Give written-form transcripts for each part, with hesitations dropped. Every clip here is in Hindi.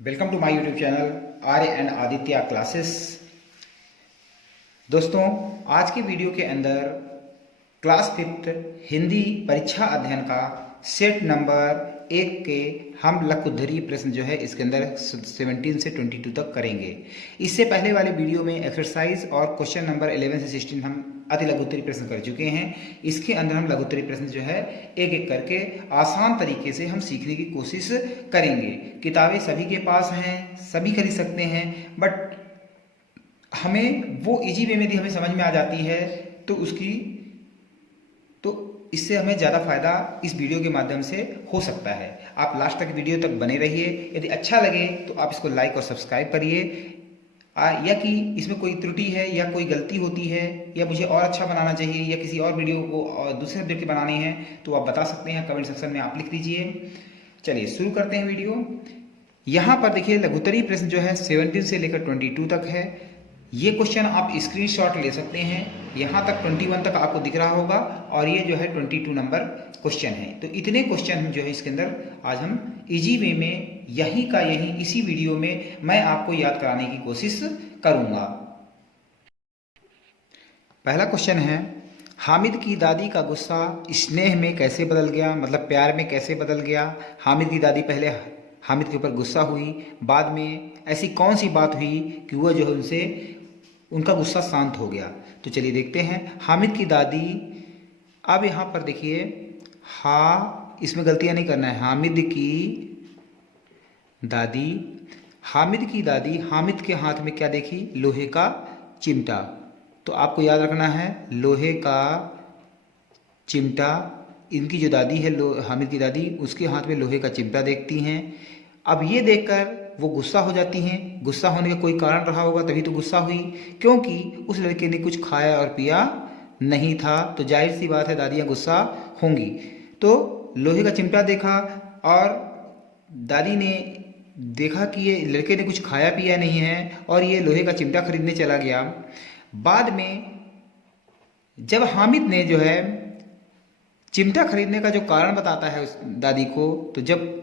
Welcome to my YouTube channel Arya and Aditya classes. दोस्तों, आज की वीडियो के अंदर क्लास 5 हिंदी परीक्षा अध्ययन का सेट नंबर 1 के हम लघुत्तरीय प्रश्न जो है इसके अंदर 17 से 22 तक करेंगे। इससे पहले वाले वीडियो में एक्सरसाइज और क्वेश्चन नंबर 11 से 16 हम अति लघुत्तरीय प्रश्न कर चुके हैं। इसके अंदर हम लघुत्तरीय प्रश्न जो है एक एक करके आसान तरीके से हम सीखने की कोशिश करेंगे। किताबें सभी के पास हैं, सभी खरीद सकते हैं, बट हमें वो इजी वे में यदि हमें समझ में आ जाती है तो इससे हमें ज़्यादा फायदा इस वीडियो के माध्यम से हो सकता है। आप लास्ट तक वीडियो तक बने रहिए। यदि अच्छा लगे तो आप इसको लाइक और सब्सक्राइब करिए, या कि इसमें कोई त्रुटि है या कोई गलती होती है या मुझे और अच्छा बनाना चाहिए या किसी और वीडियो को और दूसरे सब्जेक्ट के बनाने हैं तो आप बता सकते हैं, कमेंट सेक्शन में आप लिख दीजिए। चलिए शुरू करते हैं वीडियो। यहाँ पर देखिए लघुत्तरीय प्रश्न जो है 17 से लेकर 22 तक है। ये क्वेश्चन आप स्क्रीनशॉट ले सकते हैं। यहाँ तक 21 तक आपको दिख रहा होगा और ये जो है 22 नंबर क्वेश्चन है। तो इतने क्वेश्चन जो है इसके अंदर आज हम इजी वे में यही इसी वीडियो में मैं आपको याद कराने की कोशिश करूँगा। पहला क्वेश्चन है, हामिद की दादी का गुस्सा स्नेह में कैसे बदल गया, मतलब प्यार में कैसे बदल गया। हामिद की दादी पहले हामिद के ऊपर गुस्सा हुई, बाद में ऐसी कौन सी बात हुई कि वह जो है उनसे उनका गुस्सा शांत हो गया। तो चलिए देखते हैं। हामिद की दादी, अब यहाँ पर देखिए इसमें गलतियाँ नहीं करना है। हामिद की दादी हामिद के हाथ में क्या देखी, लोहे का चिमटा। तो आपको याद रखना है लोहे का चिमटा। इनकी जो दादी है हामिद की दादी, उसके हाथ में लोहे का चिमटा देखती हैं। अब ये देखकर वो गुस्सा हो जाती हैं। गुस्सा होने का कोई कारण रहा होगा तभी तो गुस्सा हुई, क्योंकि उस लड़के ने कुछ खाया और पिया नहीं था। तो जाहिर सी बात है दादियाँ गुस्सा होंगी। तो लोहे का चिमटा देखा और दादी ने देखा कि ये लड़के ने कुछ खाया पिया नहीं है और ये लोहे का चिमटा खरीदने चला गया। बाद में जब हामिद ने जो है चिमटा खरीदने का जो कारण बताता है उस दादी को, तो जब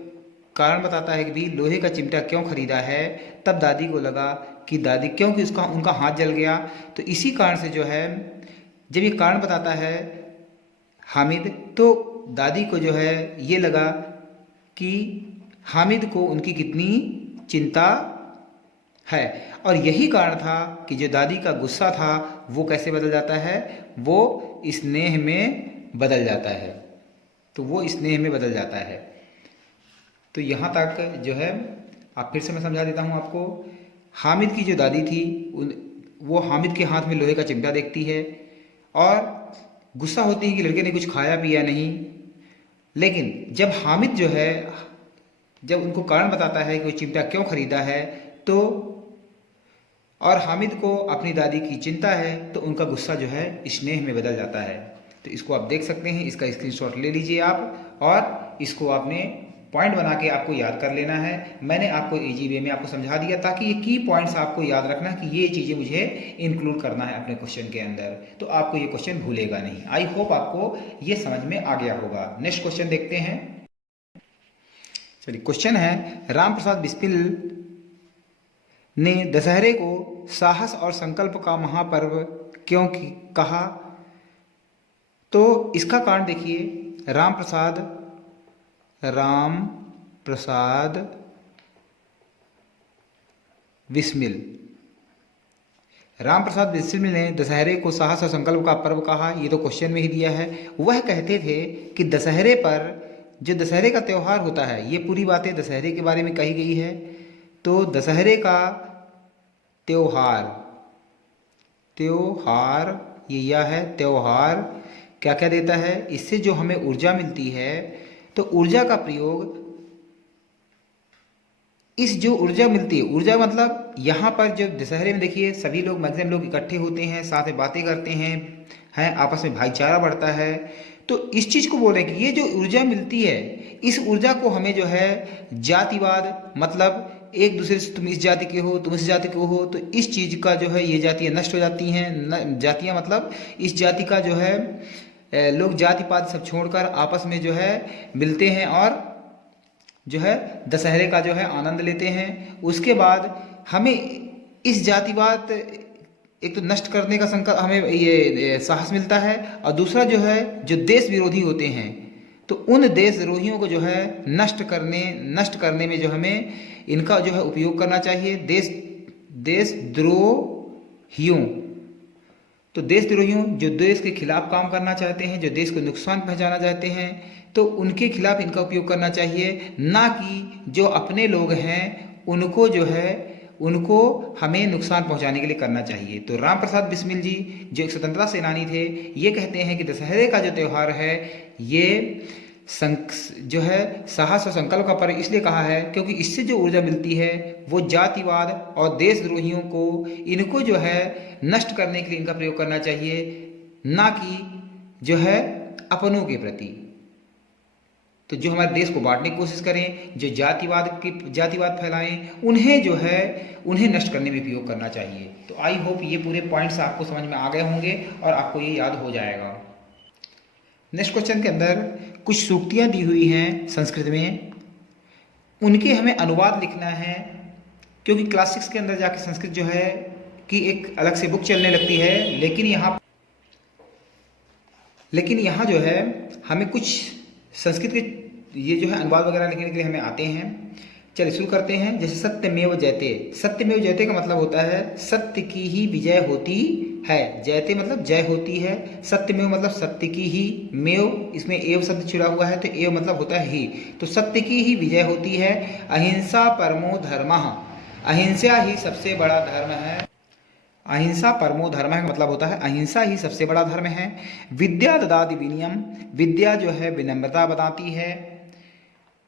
कारण बताता है कि भी लोहे का चिमटा क्यों खरीदा है, तब दादी को लगा कि दादी क्योंकि उनका हाथ जल गया। तो इसी कारण से जो है जब ये कारण बताता है हामिद, तो दादी को जो है ये लगा कि हामिद को उनकी कितनी चिंता है। और यही कारण था कि जो दादी का गुस्सा था वो कैसे बदल जाता है, वो स्नेह में बदल जाता है। तो वो स्नेह में बदल जाता है। तो यहाँ तक जो है आप फिर से मैं समझा देता हूँ आपको। हामिद की जो दादी थी वो हामिद के हाथ में लोहे का चिमटा देखती है और गुस्सा होती है कि लड़के ने कुछ खाया पिया नहीं। लेकिन जब हामिद जो है जब उनको कारण बताता है कि वो चिमटा क्यों खरीदा है, तो और हामिद को अपनी दादी की चिंता है, तो उनका गुस्सा जो है स्नेह में बदल जाता है। तो इसको आप देख सकते हैं, इसका स्क्रीनशॉट ले लीजिए आप और इसको आपने पॉइंट बना के आपको याद कर लेना है। मैंने आपको इजी वे में आपको समझा दिया ताकि ये की पॉइंट्स आपको याद रखना कि ये चीज़ें मुझे इंक्लूड करना है अपने क्वेश्चन के अंदर, तो आपको ये क्वेश्चन भूलेगा नहीं। आई होप आपको ये समझ में आ गया होगा। नेक्स्ट क्वेश्चन देखते हैं। चलिए क्वेश्चन है, राम प्रसाद बिस्मिल ने दशहरे को साहस और संकल्प का महापर्व क्यों कहा। तो इसका कारण देखिए, राम प्रसाद बिस्मिल ने दशहरे को साहस और संकल्प का पर्व कहा। ये तो क्वेश्चन में ही दिया है। वह कहते थे कि दशहरे पर जो दशहरे का त्यौहार होता है, ये पूरी बातें दशहरे के बारे में कही गई है। तो दशहरे का त्योहार ये या है त्योहार क्या क्या देता है, इससे जो हमें ऊर्जा मिलती है, तो ऊर्जा का प्रयोग इस जो ऊर्जा मिलती है, ऊर्जा मतलब यहाँ पर जो दशहरे में देखिए सभी लोग मैक्सिमम लोग इकट्ठे होते हैं, साथ में बातें करते हैं आपस में भाईचारा बढ़ता है। तो इस चीज़ को बोल रहे हैं कि ये जो ऊर्जा मिलती है, इस ऊर्जा को हमें जो है जातिवाद, मतलब एक दूसरे से तुम इस जाति के हो तुम इस जाति के हो, तो इस चीज़ का जो है ये जातियाँ नष्ट हो जाती हैं। जातियाँ मतलब इस जाति का जो है लोग जाति पात सब छोड़कर आपस में जो है मिलते हैं और जो है दशहरे का जो है आनंद लेते हैं। उसके बाद हमें इस जातिवाद एक तो नष्ट करने का संकल्प, हमें ये साहस मिलता है, और दूसरा जो है जो देश विरोधी होते हैं तो उन देश द्रोहियों को जो है नष्ट करने में जो हमें इनका जो है उपयोग करना चाहिए। देशद्रोहियों, तो देशद्रोहियों जो देश के खिलाफ काम करना चाहते हैं, जो देश को नुकसान पहुंचाना चाहते हैं, तो उनके खिलाफ इनका उपयोग करना चाहिए, ना कि जो अपने लोग हैं उनको जो है उनको हमें नुकसान पहुंचाने के लिए करना चाहिए। तो राम प्रसाद बिस्मिल जी जो एक स्वतंत्रता सेनानी थे, ये कहते हैं कि दशहरे का जो त्यौहार है ये जो है साहस और संकल्प का पर्व इसलिए कहा है क्योंकि इससे जो ऊर्जा मिलती है वो जातिवाद और देशद्रोहियों को इनको जो है नष्ट करने के लिए इनका प्रयोग करना चाहिए, ना कि जो है अपनों के प्रति। तो जो हमारे देश को बांटने की कोशिश करें, जो जातिवाद फैलाएं, उन्हें जो है उन्हें नष्ट करने में उपयोग करना चाहिए। तो आई होप ये पूरे पॉइंट्स आपको समझ में आ गए होंगे और आपको ये याद हो जाएगा। नेक्स्ट क्वेश्चन के अंदर कुछ सूक्तियाँ दी हुई हैं संस्कृत में, उनके हमें अनुवाद लिखना है, क्योंकि क्लास 6 के अंदर जाके संस्कृत जो है कि एक अलग से बुक चलने लगती है, लेकिन यहाँ जो है हमें कुछ संस्कृत के ये जो है अनुवाद वगैरह लिखने के लिए हमें आते हैं। चलिए शुरू करते हैं। जैसे सत्यमेव जयते, सत्यमेव जयते का मतलब होता है सत्य की ही विजय होती है। जयते मतलब जय होती है, सत्यमेव मतलब सत्य की ही, मेव इसमें एव शब्द छिड़ा हुआ है तो एव मतलब होता है ही, तो सत्य की ही विजय होती है। अहिंसा परमो धर्मः, अहिंसा ही सबसे बड़ा धर्म है। अहिंसा परमो धर्म का मतलब होता है अहिंसा ही सबसे बड़ा धर्म है। विद्या ददाति विनयम, विद्या जो है विनम्रता बनाती है,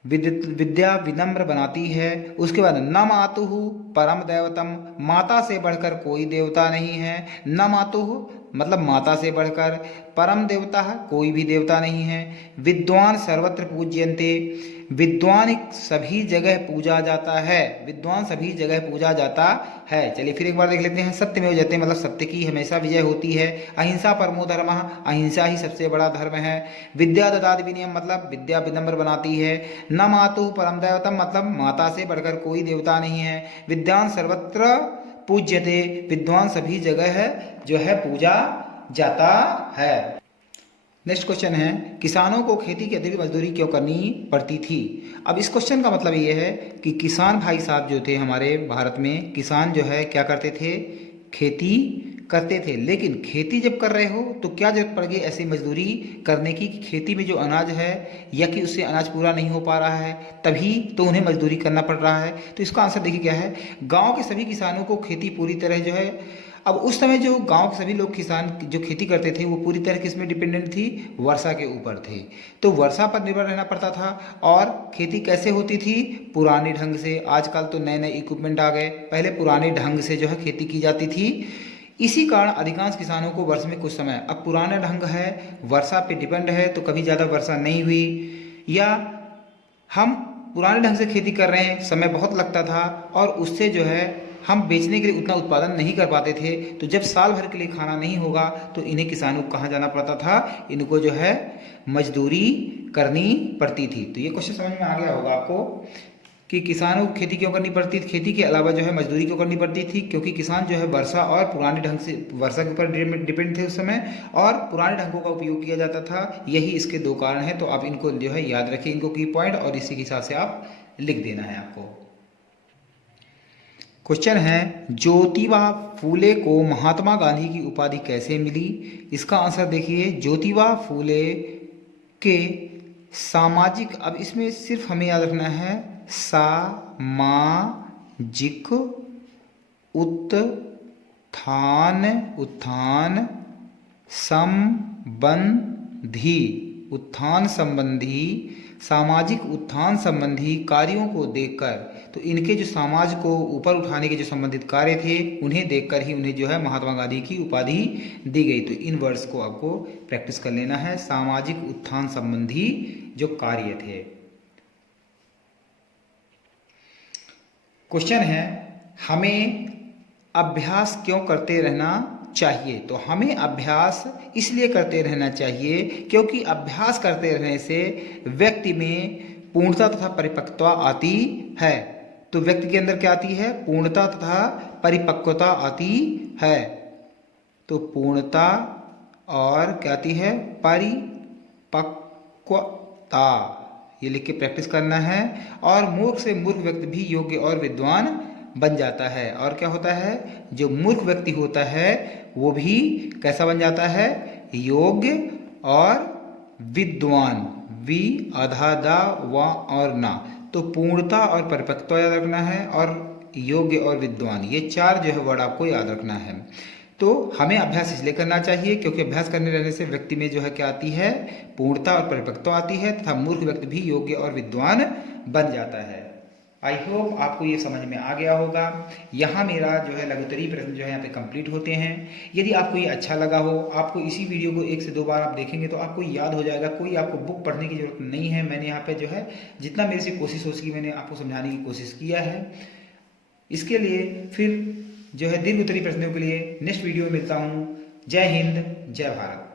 विद्या विनम्र बनाती है। उसके बाद न मातुः परम दैवतम, माता से बढ़कर कोई देवता नहीं है। न मातुः मतलब माता से बढ़कर, परम देवता कोई भी देवता नहीं है। विद्वान सर्वत्र पूज्यन्ते, विद्वान सभी जगह पूजा जाता है, विद्वान सभी जगह पूजा जाता है। चलिए फिर एक बार देख लेते हैं। सत्यमेव जयते मतलब सत्य की हमेशा विजय होती है। अहिंसा परमो धर्मः, अहिंसा ही सबसे बड़ा धर्म है। विद्या ददाति विनयम मतलब विद्या विनम्र बनाती है। न मातुः परम दैवतम मतलब माता से बढ़कर कोई देवता नहीं है। विद्वान सर्वत्र पूज्यते, विद्वान सभी जगह जो है पूजा जाता है। नेक्स्ट क्वेश्चन है किसानों को खेती की अतिरिक्त मजदूरी क्यों करनी पड़ती थी। अब इस क्वेश्चन का मतलब ये है कि किसान भाई साहब जो थे हमारे भारत में, किसान जो है क्या करते थे, खेती करते थे, लेकिन खेती जब कर रहे हो तो क्या जरूरत पड़ गई ऐसी मजदूरी करने की कि खेती में जो अनाज है या कि उससे अनाज पूरा नहीं हो पा रहा है, तभी तो उन्हें मजदूरी करना पड़ रहा है। तो इसका आंसर देखिए क्या है, गाँव के सभी किसानों को खेती पूरी तरह जो है, अब उस समय जो गांव के सभी लोग किसान जो खेती करते थे वो पूरी तरह किस में डिपेंडेंट थी, वर्षा के ऊपर थे। तो वर्षा पर निर्भर रहना पड़ता था। और खेती कैसे होती थी, पुराने ढंग से। आजकल तो नए नए इक्विपमेंट आ गए, पहले पुराने ढंग से जो है खेती की जाती थी। इसी कारण अधिकांश किसानों को वर्ष में कुछ समय, अब पुराना ढंग है वर्षा पे डिपेंड है तो कभी ज़्यादा वर्षा नहीं हुई, या हम पुराने ढंग से खेती कर रहे हैं, समय बहुत लगता था और उससे जो है हम बेचने के लिए उतना उत्पादन नहीं कर पाते थे। तो जब साल भर के लिए खाना नहीं होगा तो इन्हें किसानों को कहाँ जाना पड़ता था, इनको जो है मजदूरी करनी पड़ती थी। तो ये क्वेश्चन समझ में आ गया होगा आपको कि किसानों को खेती क्यों करनी पड़ती थी, खेती के अलावा जो है मजदूरी क्यों करनी पड़ती थी, क्योंकि किसान जो है वर्षा और पुराने ढंग से, वर्षा के ऊपर डिपेंड थे उस समय और पुराने ढंगों का उपयोग किया जाता था। यही इसके दो कारण हैं। तो आप इनको जो है याद रखिए, इनको की पॉइंट, और इसी के हिसाब से आप लिख देना है आपको। क्वेश्चन है ज्योतिबा फूले को महात्मा गांधी की उपाधि कैसे मिली। इसका आंसर देखिए, ज्योतिबा फूले के सामाजिक, अब इसमें सिर्फ हमें याद रखना है सामाजिक उत्थान संबंधी सामाजिक उत्थान संबंधी कार्यों को देखकर, तो इनके जो समाज को ऊपर उठाने के जो संबंधित कार्य थे उन्हें देखकर ही उन्हें जो है महात्मा गांधी की उपाधि दी गई। तो इन वर्ड्स को आपको प्रैक्टिस कर लेना है, सामाजिक उत्थान संबंधी जो कार्य थे। क्वेश्चन है हमें अभ्यास क्यों करते रहना चाहिए। तो हमें अभ्यास इसलिए करते रहना चाहिए क्योंकि अभ्यास करते रहने से व्यक्ति में पूर्णता तथा परिपक्वता आती है। तो व्यक्ति के अंदर क्या आती है? पूर्णता तथा परिपक्वता आती है। तो पूर्णता और क्या आती है? परिपक्वता। ये लिख के प्रैक्टिस करना है। और मूर्ख से मूर्ख व्यक्ति भी योग्य और विद्वान बन जाता है। और क्या होता है? जो मूर्ख व्यक्ति होता है वो भी कैसा बन जाता है? योग्य और विद्वान। वि आधा दा व और ना। तो पूर्णता और परिपक्वता याद रखना है और योग्य और विद्वान, ये चार जो है वर्ड आपको याद रखना है। तो हमें अभ्यास इसलिए करना चाहिए क्योंकि अभ्यास करने रहने से व्यक्ति में जो है क्या आती है? पूर्णता और परिपक्वता आती है तथा मूर्ख व्यक्ति भी योग्य और विद्वान बन जाता है। आई होप आपको ये समझ में आ गया होगा। यहाँ मेरा जो है लघुत्तरीय प्रश्न जो है यहाँ पे कंप्लीट होते हैं। यदि आपको ये अच्छा लगा हो, आपको इसी वीडियो को 1 से 2 बार आप देखेंगे तो आपको याद हो जाएगा। कोई आपको बुक पढ़ने की जरूरत नहीं है। मैंने यहाँ पे जो है जितना मेरे से कोशिश हो सकी मैंने आपको समझाने की कोशिश किया है। इसके लिए फिर जो है दीर्घ उत्तरीय प्रश्नों के लिए नेक्स्ट वीडियो में मिलता हूँ। जय हिंद, जय भारत।